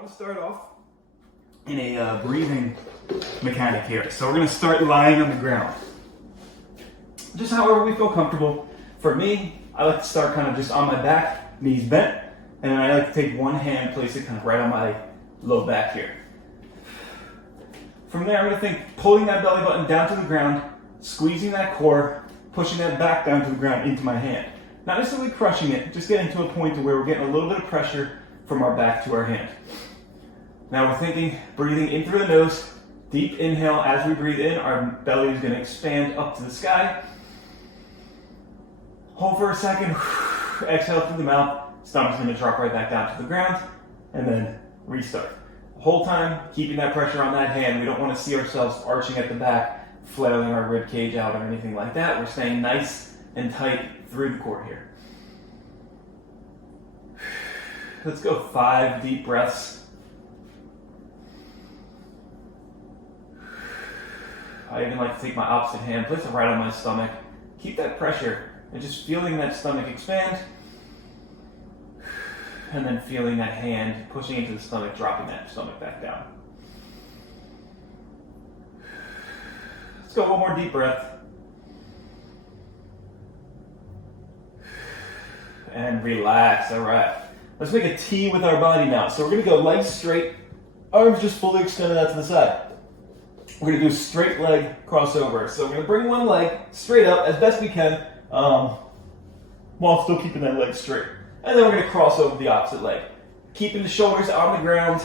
want to start off in a breathing mechanic here. So we're going to start lying on the ground. Just however we feel comfortable. For me, I like to start kind of just on my back, knees bent, and then I like to take one hand, place it kind of right on my low back here. From there, I'm going to think pulling that belly button down to the ground, squeezing that core, pushing that back down to the ground into my hand. Not necessarily crushing it, just getting to a point to where we're getting a little bit of pressure from our back to our hand. Now we're thinking, breathing in through the nose, deep inhale. As we breathe in, our belly is going to expand up to the sky. Hold for a second, exhale through the mouth, stomach's going to drop right back down to the ground, and then restart. The whole time, keeping that pressure on that hand. We don't want to see ourselves arching at the back, flailing our rib cage out or anything like that. We're staying nice and tight through the core here. Let's go 5 deep breaths. I even like to take my opposite hand, place it right on my stomach, keep that pressure, and just feeling that stomach expand, and then feeling that hand pushing into the stomach, dropping that stomach back down. Let's go one more deep breath. And relax, all right. Let's make a T with our body now. So we're gonna go legs straight, arms just fully extended out to the side. We're gonna do straight leg crossover. So we're gonna bring one leg straight up as best we can, while still keeping that leg straight. And then we're gonna cross over the opposite leg. Keeping the shoulders on the ground.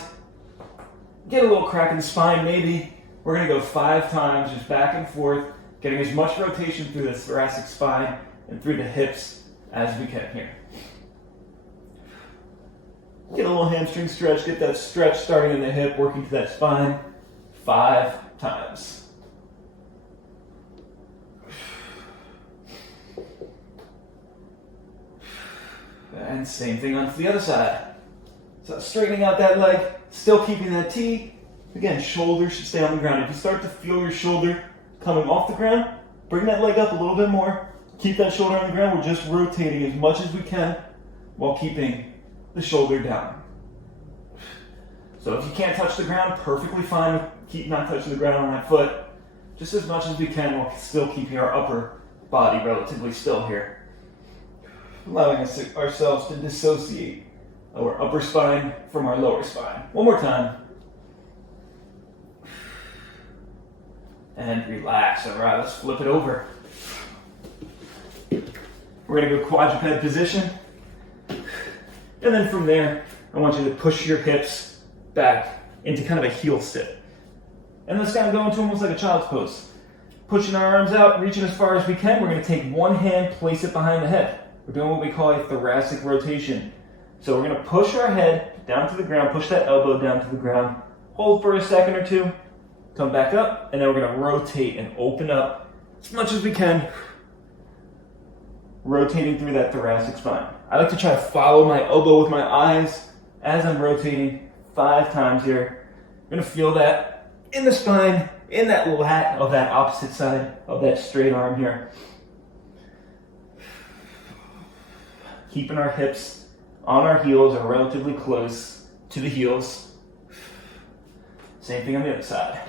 Get a little crack in the spine maybe. We're gonna go 5 times, just back and forth, getting as much rotation through the thoracic spine and through the hips as we can here. Get a little hamstring stretch, get that stretch starting in the hip, working to that spine. 5 times. And same thing onto the other side. So straightening out that leg, still keeping that T. Again, shoulders should stay on the ground. If you start to feel your shoulder coming off the ground, bring that leg up a little bit more. Keep that shoulder on the ground. We're just rotating as much as we can while keeping the shoulder down. So if you can't touch the ground, perfectly fine. Keep not touching the ground on that foot. Just as much as we can while still keeping our upper body relatively still here. Allowing ourselves to dissociate our upper spine from our lower spine. One more time. And relax. All right, let's flip it over. We're going to go quadruped position. And then from there, I want you to push your hips back into kind of a heel sit. And let's kind of go into almost like a child's pose. Pushing our arms out, reaching as far as we can. We're going to take one hand, place it behind the head. We're doing what we call a thoracic rotation. So we're going to push our head down to the ground, push that elbow down to the ground, hold for a second or two, come back up, and then we're going to rotate and open up as much as we can, rotating through that thoracic spine. I like to try to follow my elbow with my eyes as I'm rotating 5 times here. I'm going to feel that in the spine, in that lat of that opposite side of that straight arm here. Keeping our hips on our heels or relatively close to the heels. Same thing on the other side.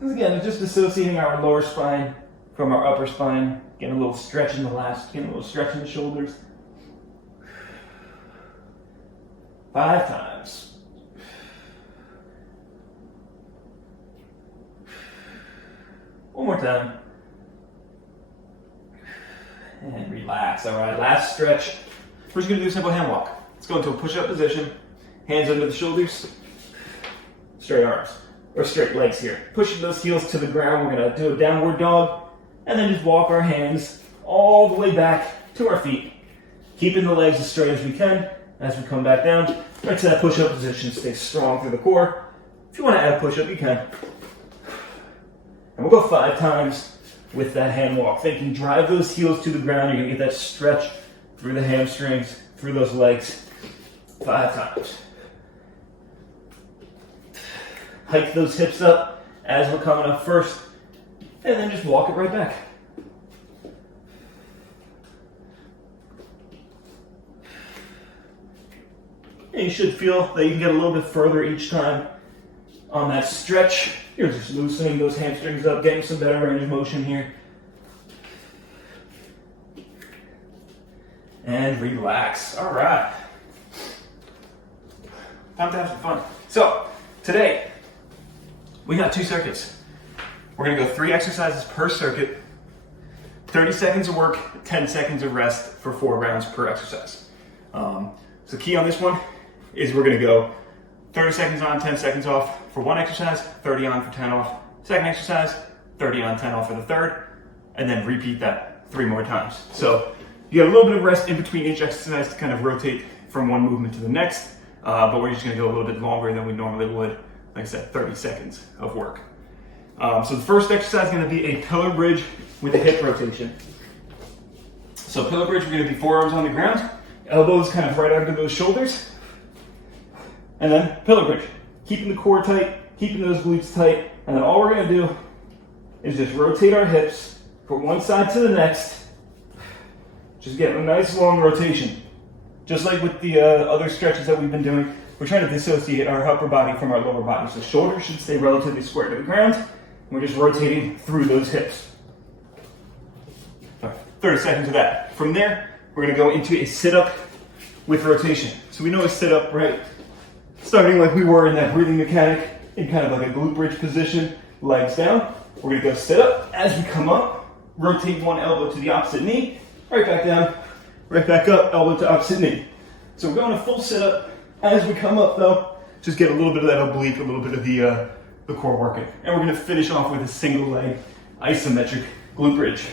And again, just dissociating our lower spine from our upper spine, getting a little stretch in the lats, getting a little stretch in the shoulders. 5 times. One more time. And relax. All right, last stretch. We're just going to do a simple hand walk. Let's go into a push-up position. Hands under the shoulders. Straight arms. Or straight legs here. Pushing those heels to the ground. We're going to do a downward dog. And then just walk our hands all the way back to our feet. Keeping the legs as straight as we can as we come back down. Right to that push-up position. Stay strong through the core. If you want to add a push-up, you can. And we'll go 5 times with that hand walk. Thinking drive those heels to the ground. You're going to get that stretch through the hamstrings, through those legs. 5 times. Hike those hips up as we're coming up first. And then just walk it right back. And you should feel that you can get a little bit further each time on that stretch. You're just loosening those hamstrings up, getting some better range of motion here. And relax. All right. Time to have some fun. So, today, we got 2 circuits. We're gonna go 3 exercises per circuit, 30 seconds of work, 10 seconds of rest for 4 rounds per exercise. So key on this one is we're gonna go 30 seconds on, 10 seconds off for 1 exercise, 30 on for 10 off. Second exercise, 30 on, 10 off for the third, and then repeat that 3 more times. So you get a little bit of rest in between each exercise to kind of rotate from one movement to the next, but we're just gonna go a little bit longer than we normally would. Like I said, 30 seconds of work. So the first exercise is gonna be a pillar bridge with a hip rotation. So pillar bridge, we're gonna be forearms on the ground, elbows kind of right under those shoulders, and then pillar bridge. Keeping the core tight, keeping those glutes tight, and then all we're gonna do is just rotate our hips from one side to the next, just getting a nice long rotation. Just like with the other stretches that we've been doing, we're trying to dissociate our upper body from our lower body. So shoulders should stay relatively square to the ground, and we're just rotating through those hips. All right, 30 seconds of that. From there, we're gonna go into a sit-up with rotation. So we know a sit-up, right? Starting like we were in that breathing mechanic, in kind of like a glute bridge position, legs down. We're gonna go sit up. As we come up, rotate one elbow to the opposite knee, right back down, right back up, elbow to opposite knee. So we're going to full sit up. As we come up though, just get a little bit of that oblique, a little bit of the core working. And we're gonna finish off with a single leg isometric glute bridge.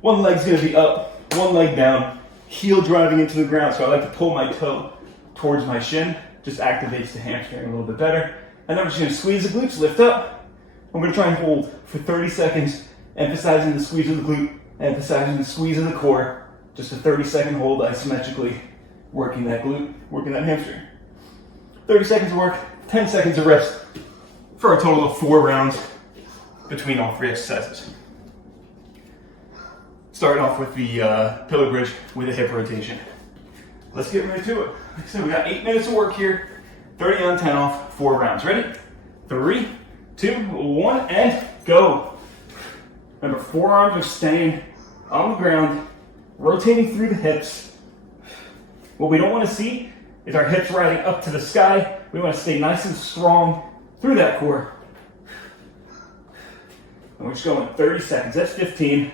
One leg's gonna be up, one leg down, heel driving into the ground. So I like to pull my toe towards my shin, just activates the hamstring a little bit better. And then we're just gonna squeeze the glutes, lift up. I'm gonna try and hold for 30 seconds, emphasizing the squeeze of the glute, emphasizing the squeeze of the core. Just a 30-second hold isometrically, working that glute, working that hamstring. 30 seconds of work, 10 seconds of rest for a total of 4 rounds between all 3 exercises. Starting off with the pillar bridge with a hip rotation. Let's get right to it. Like I said, we got 8 minutes of work here, 30 on, 10 off, 4 rounds. Ready? 3, 2, 1, and go. Remember, forearms are staying on the ground, rotating through the hips. What we don't want to see is our hips riding up to the sky. We want to stay nice and strong through that core. And we're just going 30 seconds. That's 15.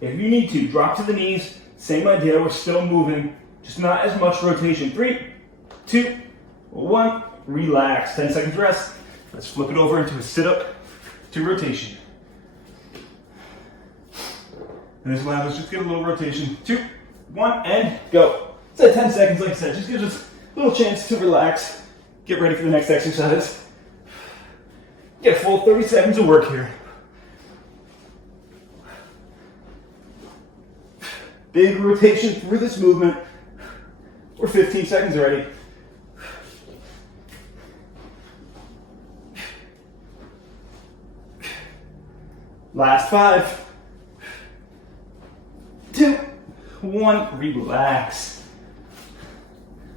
If you need to, drop to the knees. Same idea, we're still moving, just not as much rotation. 3, 2, 1, relax. 10 seconds rest. Let's flip it over into a sit-up to rotation. And this allows us just get a little rotation. 2, 1, and go. So 10 seconds, like I said, just gives us a little chance to relax, get ready for the next exercise. Get a full 30 seconds of work here. Big rotation through this movement. We're 15 seconds already. Last 5. 2, 1, relax.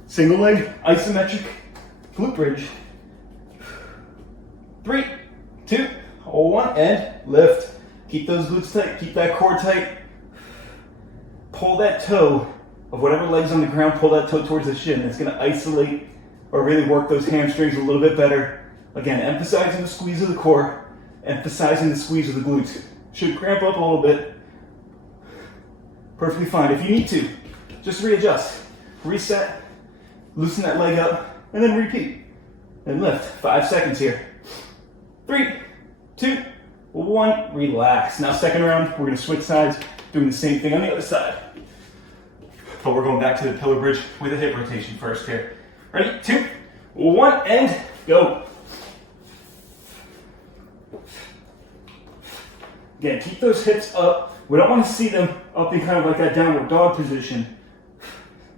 Single leg, isometric, glute bridge. 3, 2, 1, and lift. Keep those glutes tight, keep that core tight. Pull that toe of whatever leg's on the ground, pull that toe towards the shin. It's gonna isolate or really work those hamstrings a little bit better. Again, emphasizing the squeeze of the core, emphasizing the squeeze of the glutes. Should cramp up a little bit. Perfectly fine. If you need to, just readjust, reset, loosen that leg up, and then repeat. And lift. 5 seconds here. 3, 2, 1, relax. Now second round, we're gonna switch sides, doing the same thing on the other side. But we're going back to the pillar bridge with a hip rotation first here. Ready? 2, 1, and go. Again, keep those hips up. We don't want to see them up in kind of like that downward dog position,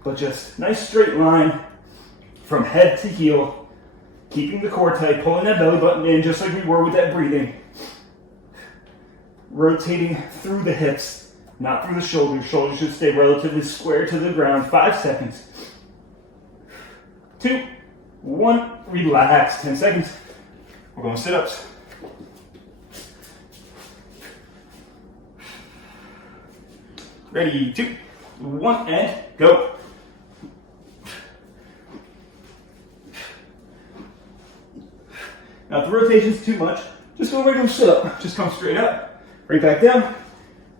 but just nice straight line from head to heel, keeping the core tight, pulling that belly button in just like we were with that breathing. Rotating through the hips, not through the shoulders. Shoulders should stay relatively square to the ground. 5 seconds. 2, 1, relax. 10 seconds. We're going sit-ups. Ready, 2, 1, and go. Now, if the rotation's too much, just go right to a sit-up. Just come straight up, right back down,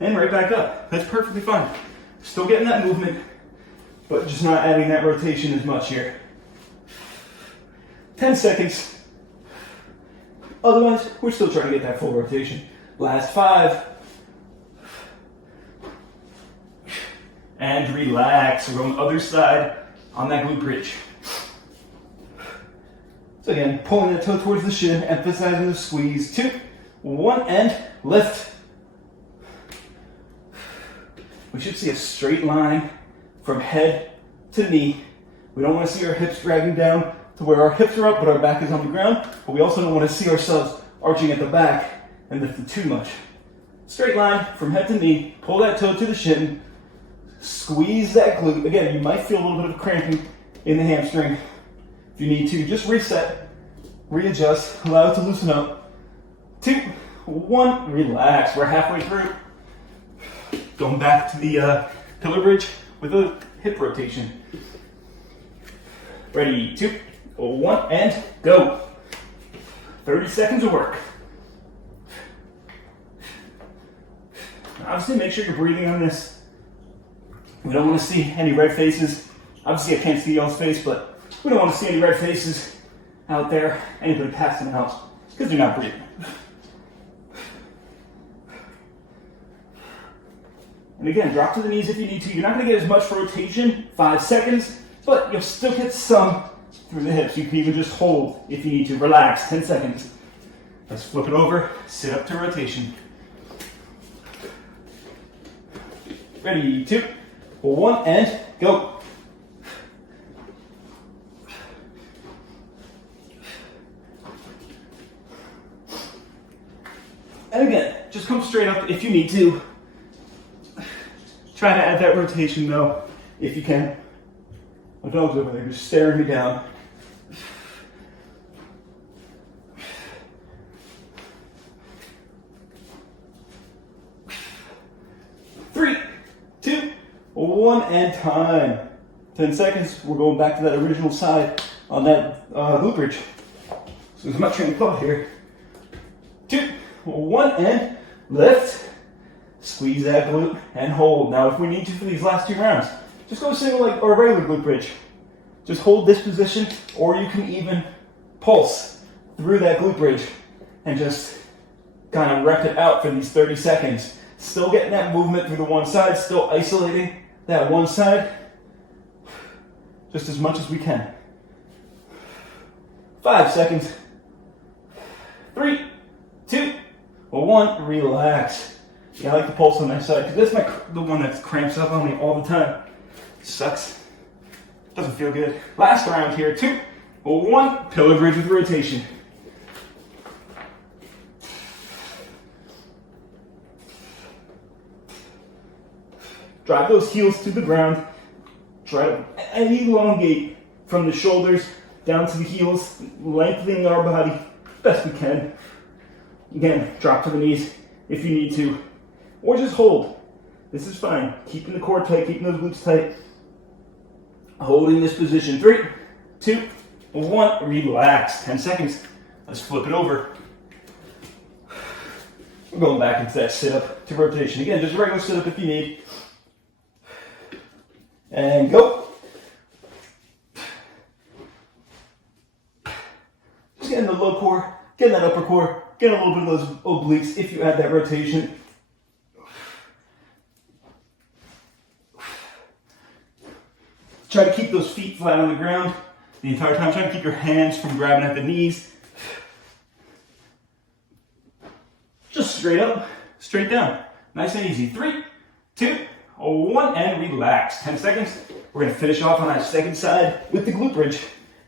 and right back up. That's perfectly fine. Still getting that movement, but just not adding that rotation as much here. 10 seconds. Otherwise, we're still trying to get that full rotation. Last 5. And relax. We're going the other side on that glute bridge. So again, pulling the toe towards the shin, emphasizing the squeeze. 2, 1, and lift. We should see a straight line from head to knee. We don't want to see our hips dragging down to where our hips are up, but our back is on the ground. But we also don't want to see ourselves arching at the back and lifting too much. Straight line from head to knee. Pull that toe to the shin. Squeeze that glute. Again, you might feel a little bit of cramping in the hamstring. If you need to, just reset, readjust, allow it to loosen up. 2, 1, relax. We're halfway through. Going back to the pillar bridge with a hip rotation. Ready, 2, 1, and go. 30 seconds of work. Obviously, make sure you're breathing on this. We don't want to see any red faces. Obviously, I can't see y'all's face, but we don't want to see any red faces out there. Anybody passing out because they're not breathing. And again, drop to the knees if you need to. You're not going to get as much rotation, 5 seconds, but you'll still get some through the hips. You can even just hold if you need to. Relax, 10 seconds. Let's flip it over, sit up to rotation. Ready, 2, 1, and go. And again, just come straight up if you need to. Try to add that rotation though, if you can. My dog's over there just staring me down. Three, 2, 1, and time. 10 seconds. We're going back to that original side on that glute bridge. So there's my train of thought here. 2, 1, and lift. Squeeze that glute and hold. Now, if we need to for these last 2 rounds, just go single leg or regular glute bridge. Just hold this position, or you can even pulse through that glute bridge and just kind of rep it out for these 30 seconds. Still getting that movement through the one side, still isolating that one side just as much as we can. 5 seconds. 3, 2, 1, relax. Yeah, I like the pulse on that side because that's the one that cramps up on me all the time. Sucks. Doesn't feel good. Last round here. 2, 1, pillar bridge with rotation. Drive those heels to the ground. Try to elongate from the shoulders down to the heels, lengthening our body best we can. Again, drop to the knees if you need to, or just hold. This is fine. Keeping the core tight, keeping those glutes tight. Holding this position. 3, 2, 1, relax. 10 seconds. Let's flip it over. We're going back into that sit-up to rotation. Again, just a regular sit-up if you need. And go. Just getting the low core, getting that upper core, getting a little bit of those obliques if you add that rotation. Try to keep those feet flat on the ground the entire time. Try to keep your hands from grabbing at the knees. Just straight up, straight down. Nice and easy. 3, 2, 1, and relax. 10 seconds. We're going to finish off on our second side with the glute bridge,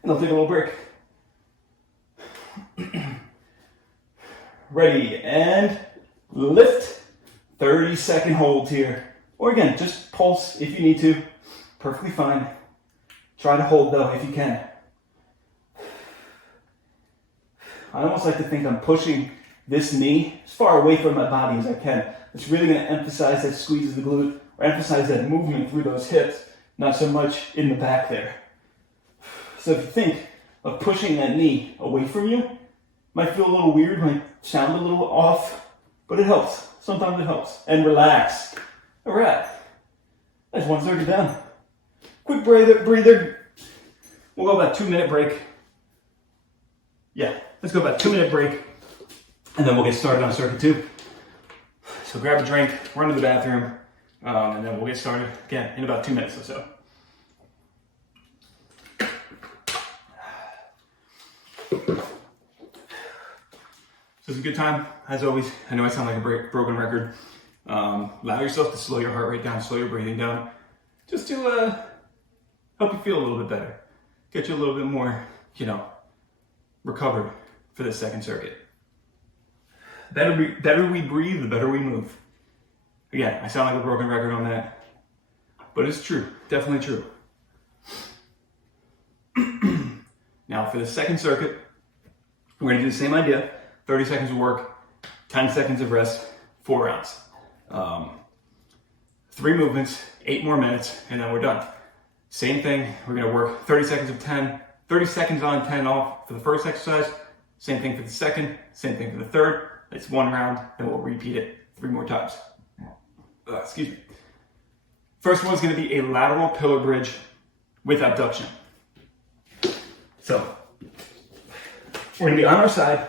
and I'll take a little break. Ready, and lift. 30-second holds here. Or again, just pulse if you need to. Perfectly fine. Try to hold though if you can. I almost like to think I'm pushing this knee as far away from my body as I can. It's really going to emphasize that squeeze of the glute, or emphasize that movement through those hips, not so much in the back there. So if you think of pushing that knee away from you, might feel a little weird, might sound a little off, but it helps. Sometimes it helps. And relax. All right. That's 1 circuit down. Quick breather. We'll go about 2-minute break. Yeah, let's go about 2-minute break, and then we'll get started on circuit 2. So grab a drink, run to the bathroom, and then we'll get started again in about 2 minutes or so. So it's a good time, as always. I know I sound like a broken record. Allow yourself to slow your heart rate down, slow your breathing down, just to help you feel a little bit better. Get you a little bit more, recovered for this second circuit. Better we breathe, the better we move. Again, I sound like a broken record on that, but it's true, definitely true. Now for the second circuit, we're gonna do the same idea, 30 seconds of work, 10 seconds of rest, 4 rounds. 3 movements, 8 more minutes, and then we're done. Same thing, we're gonna work 30 seconds of 10, 30 seconds on, 10 off for the first exercise. Same thing for the second, same thing for the third. It's 1 round, then we'll repeat it 3 more times. Excuse me. First one's gonna be a lateral pillar bridge with abduction. So, we're gonna be on our side,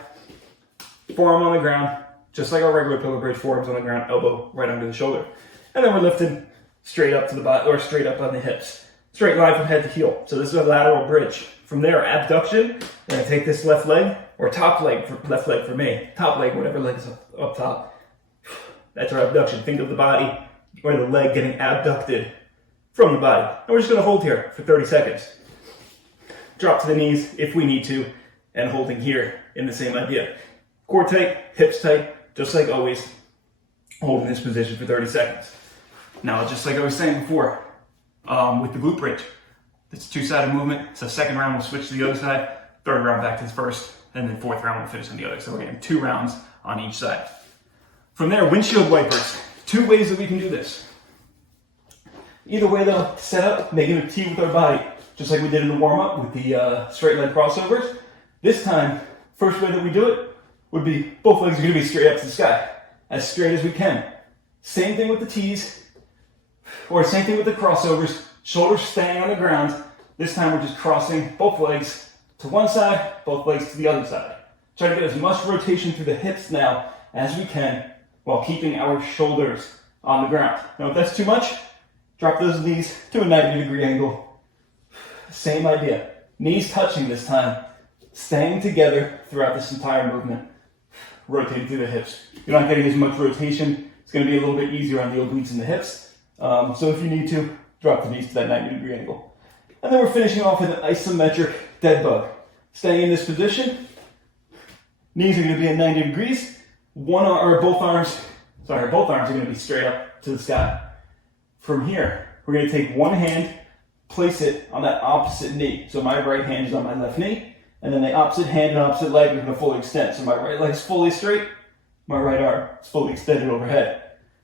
forearm on the ground, just like our regular pillar bridge, forearms on the ground, elbow right under the shoulder. And then we're lifting straight up to the bottom, or straight up on the hips. Straight line from head to heel. So this is a lateral bridge. From there, abduction, I'm gonna take this left leg, or top leg, left leg for me, top leg, whatever leg is up top. That's our abduction. Think of the body, or the leg getting abducted from the body. And we're just gonna hold here for 30 seconds. Drop to the knees if we need to, and holding here in the same idea. Core tight, hips tight, just like always, holding this position for 30 seconds. Now, just like I was saying before, with the glute bridge, it's a 2-sided movement. So second round, we'll switch to the other side, third round back to the first, and then fourth round, we'll finish on the other. So we're getting 2 rounds on each side. From there, windshield wipers. 2 ways that we can do this. Either way though, set up, making a T with our body, just like we did in the warm-up with the straight leg crossovers. This time, first way that we do it would be both legs are gonna be straight up to the sky, as straight as we can. Same thing with the T's, or same thing with the crossovers, shoulders staying on the ground. This time we're just crossing both legs to one side, both legs to the other side. Try to get as much rotation through the hips now as we can while keeping our shoulders on the ground. Now if that's too much, drop those knees to a 90-degree angle. Same idea. Knees touching this time, staying together throughout this entire movement. Rotating through the hips. You're not getting as much rotation. It's going to be a little bit easier on the obliques and the hips. So if you need to, drop the knees to that 90-degree angle. And then we're finishing off with an isometric dead bug. Staying in this position. Knees are going to be at 90 degrees. Both arms are going to be straight up to the sky. From here, we're going to take one hand, place it on that opposite knee. So my right hand is on my left knee. And then the opposite hand and opposite leg are going to fully extend. So my right leg is fully straight, my right arm is fully extended overhead.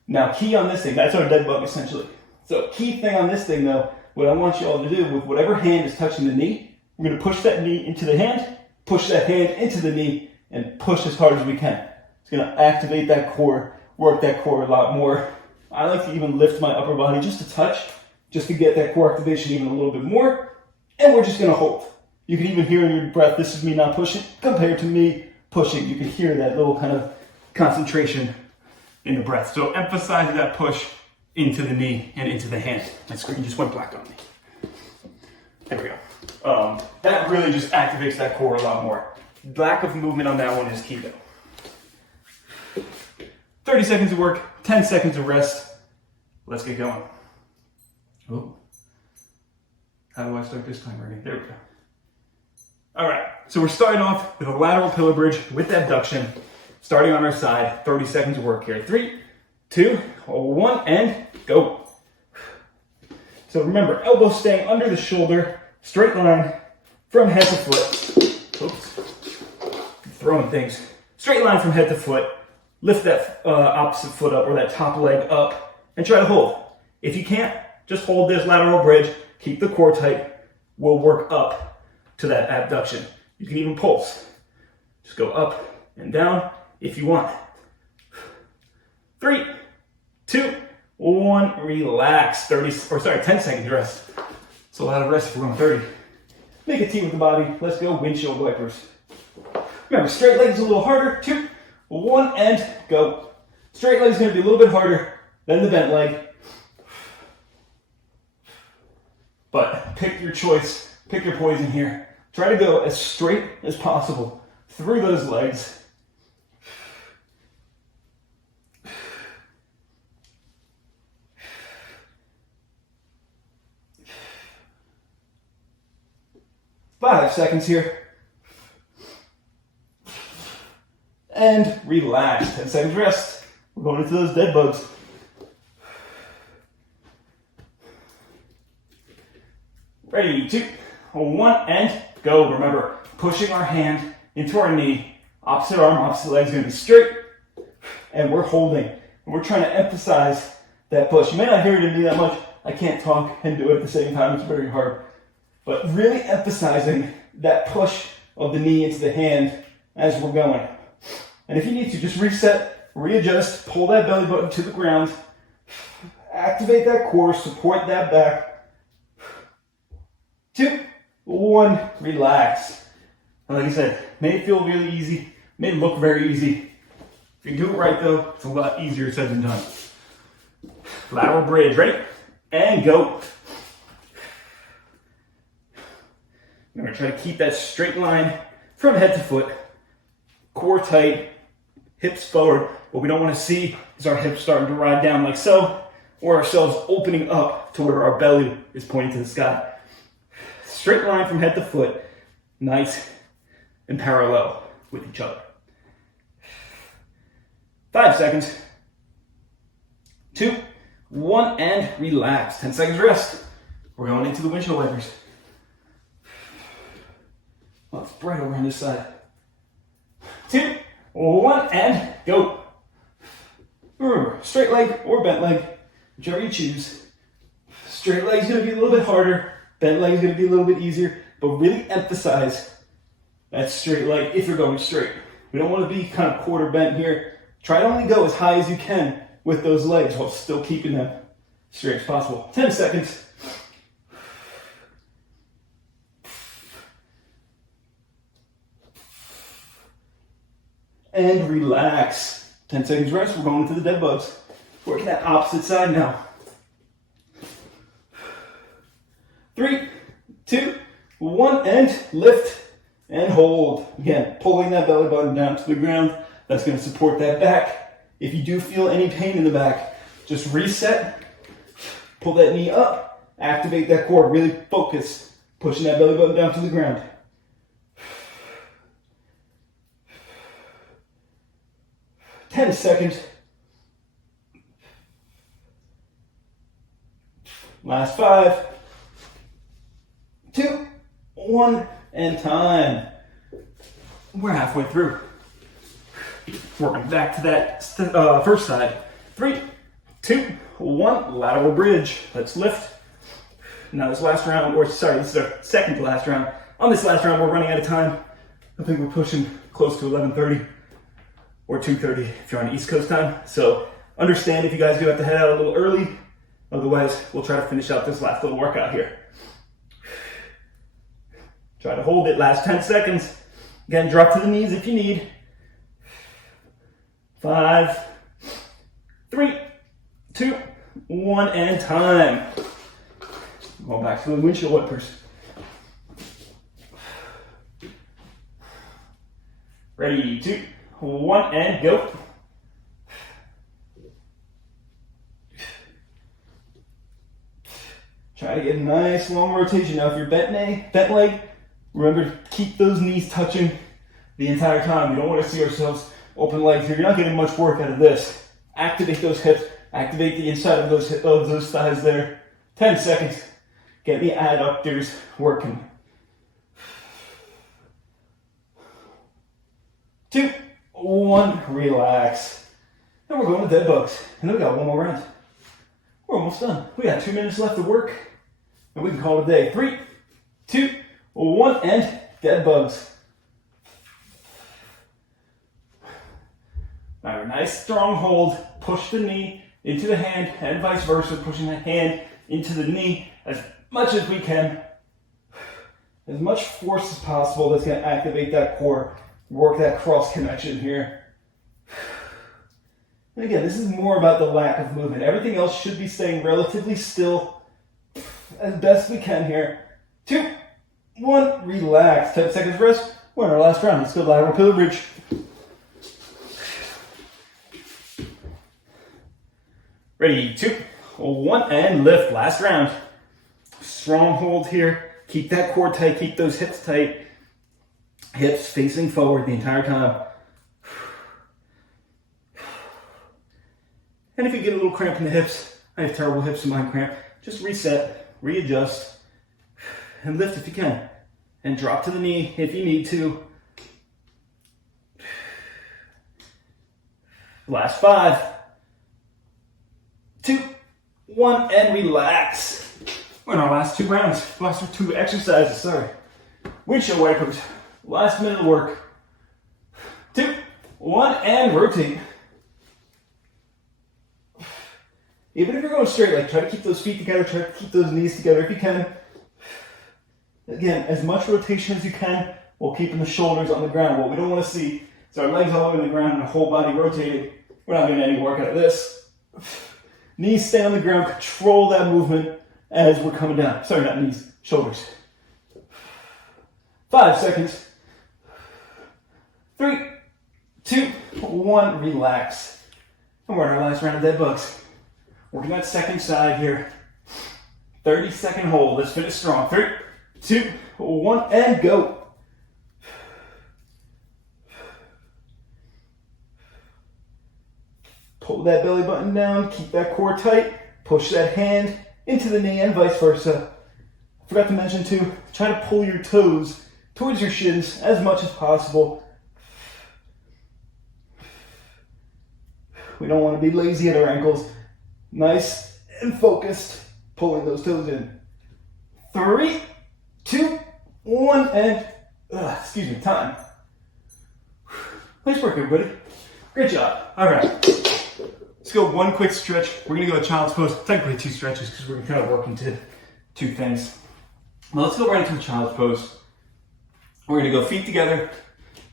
Now key on this thing, that's our dead bug essentially. So key thing on this thing though, what I want you all to do with whatever hand is touching the knee, we're going to push that knee into the hand, push that hand into the knee, and push as hard as we can. It's going to activate that core, work that core a lot more. I like to even lift my upper body just a touch, just to get that core activation even a little bit more. And we're just going to hold. You can even hear in your breath, this is me not pushing, compared to me pushing. You can hear that little kind of concentration in the breath. So emphasize that push into the knee and into the hand. My screen just went black on me. There we go. That really just activates that core a lot more. Lack of movement on that one is key though. 30 seconds of work, 10 seconds of rest. Let's get going. Oh. How do I start this timer again? There we go. All right, so we're starting off with a lateral pillar bridge with abduction, starting on our side, 30 seconds of work here. 3, 2, 1, and go. So remember, elbow staying under the shoulder, straight line from head to foot. Oops, throwing things. Straight line from head to foot. Lift that opposite foot up or that top leg up and try to hold. If you can't, just hold this lateral bridge. Keep the core tight. We'll work up to that abduction. You can even pulse. Just go up and down if you want. 3, 2, 1, relax. 10 seconds rest. It's a lot of rest if we're on 30. Make a T with the body. Let's go windshield wipers. Remember, straight legs a little harder. 2, 1, and go. Straight leg is going to be a little bit harder than the bent leg. But pick your choice. Pick your poison here. Try to go as straight as possible through those legs. Five seconds here. And relax. 10 seconds rest. We're going into those dead bugs. Ready, 2, 1, and go. Remember, pushing our hand into our knee. Opposite arm, opposite leg is going to be straight. And we're holding. And we're trying to emphasize that push. You may not hear it in me that much. I can't talk and do it at the same time. It's very hard. But really emphasizing that push of the knee into the hand as we're going. And if you need to, just reset, readjust, pull that belly button to the ground, activate that core, support that back. 2, 1, relax. And like I said, may it feel really easy, may it look very easy. If you do it right though, it's a lot easier said than done. Lateral bridge, ready? And go. We're going to try to keep that straight line from head to foot. Core tight, hips forward. What we don't want to see is our hips starting to ride down like so, or ourselves opening up to where our belly is pointing to the sky. Straight line from head to foot, nice and parallel with each other. 5 seconds. 2, 1, and relax. 10 seconds rest. We're going into the windshield wipers. Well, it's bright over on this side. 2, 1, and go. Remember, straight leg or bent leg, whichever you choose. Straight leg is going to be a little bit harder. Bent leg is going to be a little bit easier. But really emphasize that straight leg if you're going straight. We don't want to be kind of quarter bent here. Try to only go as high as you can with those legs while still keeping them straight as possible. 10 seconds. And relax. 10 seconds rest. We're going into the dead bugs. Working that opposite side now. 3, 2, 1, and lift and hold. Again, pulling that belly button down to the ground. That's going to support that back. If you do feel any pain in the back, just reset, pull that knee up, activate that core, really focus, pushing that belly button down to the ground. Ten seconds. Last 5, 2, 1, and time. We're halfway through. Working back to that first side. 3, 2, 1, lateral bridge. Let's lift. Now this last round, this is our second to last round. On this last round, we're running out of time. I think we're pushing close to 11:30 or 2:30 if you're on East Coast time. So understand if you guys do have to head out a little early. Otherwise, we'll try to finish out this last little workout here. Try to hold it, last 10 seconds. Again, drop to the knees if you need. 5, 3, 2, 1, and time. Going back to the windshield wipers. Ready, 2, 1, and go. Try to get a nice long rotation. Now, if you're bent leg, remember to keep those knees touching the entire time. We don't want to see ourselves open legs here. You're not getting much work out of this activate those hips, activate the inside of those thighs there. 10 seconds. Get the adductors working. 2, 1, relax. And we're going to dead bugs. And then we got one more round. We're almost done. We got 2 minutes left to work. And we can call it a day. 3, 2, 1, and dead bugs. All right, nice strong hold. Push the knee into the hand and vice versa. Pushing the hand into the knee as much as we can. As much force as possible. That's going to activate that core. Work that cross connection here. And again, this is more about the lack of movement. Everything else should be staying relatively still as best we can here. 2, 1, relax. 10 seconds rest. We're in our last round. Let's go lateral bridge. Ready, 2, 1, and lift. Last round. Strong hold here. Keep that core tight. Keep those hips tight. Hips facing forward the entire time. And if you get a little cramp in the hips, I have terrible hips and mind cramp, just reset, readjust, and lift if you can. And drop to the knee if you need to. Last 5, 2, 1, and relax. We're in our last 2 rounds, last 2 exercises, sorry. Windshield wipers, last minute of work. 2, 1, and rotate. Even if you're going straight, like try to keep those feet together, try to keep those knees together if you can. Again, as much rotation as you can while keeping the shoulders on the ground. What we don't want to see is our legs all over the ground and the whole body rotating. We're not getting any work out of this. Knees stay on the ground, control that movement as we're coming down. Sorry, not knees, shoulders. 5 seconds. 3, 2, 1, relax. And we're in our last round of dead bugs. Working that second side here. 30-second hold. Let's finish strong. 3, 2, 1, and go. Pull that belly button down. Keep that core tight. Push that hand into the knee and vice versa. I forgot to mention too, try to pull your toes towards your shins as much as possible. We don't want to be lazy at our ankles. Nice and focused, pulling those toes in. 3, 2, 1, and time. Nice work, everybody. Great job. All right. Let's go 1 quick stretch. We're going to go to child's pose. Technically 2 stretches because we're going to kind of work into 2 things. Now let's go right into a child's pose. We're going to go feet together,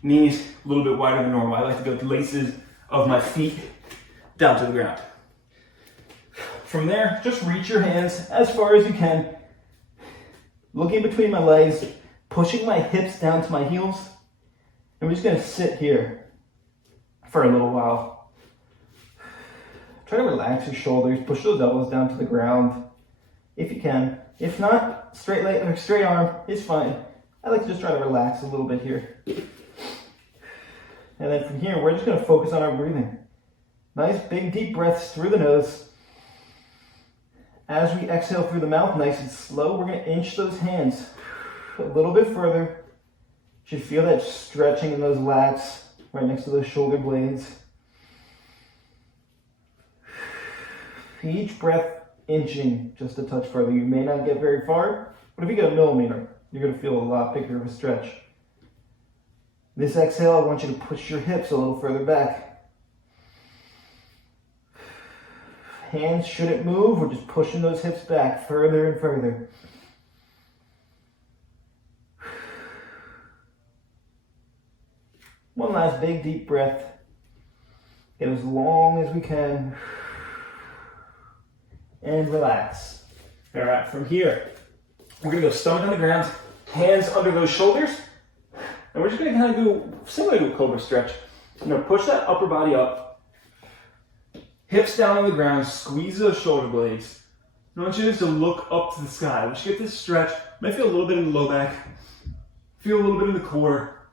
knees a little bit wider than normal. I like to go with the laces of my feet down to the ground. From there, just reach your hands as far as you can. Looking between my legs, pushing my hips down to my heels. And we're just going to sit here for a little while. Try to relax your shoulders, push those elbows down to the ground if you can. If not, straight leg or straight arm is fine. I like to just try to relax a little bit here. And then from here, we're just going to focus on our breathing. Nice big deep breaths through the nose. As we exhale through the mouth, nice and slow, we're going to inch those hands a little bit further. You should feel that stretching in those lats right next to those shoulder blades. Each breath inching just a touch further. You may not get very far, but if you get a millimeter, you're going to feel a lot bigger of a stretch. This exhale, I want you to push your hips a little further back. Hands shouldn't move. We're just pushing those hips back further and further. One last big deep breath. Get as long as we can. And relax. All right, from here, we're going to go stomach on the ground, hands under those shoulders. And we're just going to kind of do similar to a cobra stretch. I'm going to push that upper body up. Hips down on the ground, squeeze those shoulder blades. I want you just to look up to the sky. Let's get this stretch. Might feel a little bit in the low back. Feel a little bit in the core.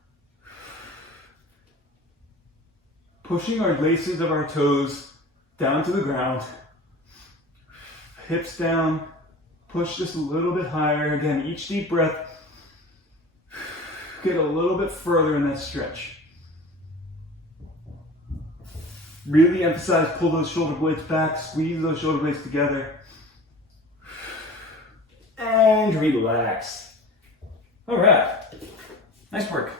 Pushing our laces of our toes down to the ground, hips down, push just a little bit higher. Again, each deep breath, get a little bit further in that stretch. Really emphasize, pull those shoulder blades back, squeeze those shoulder blades together. And relax. All right, nice work.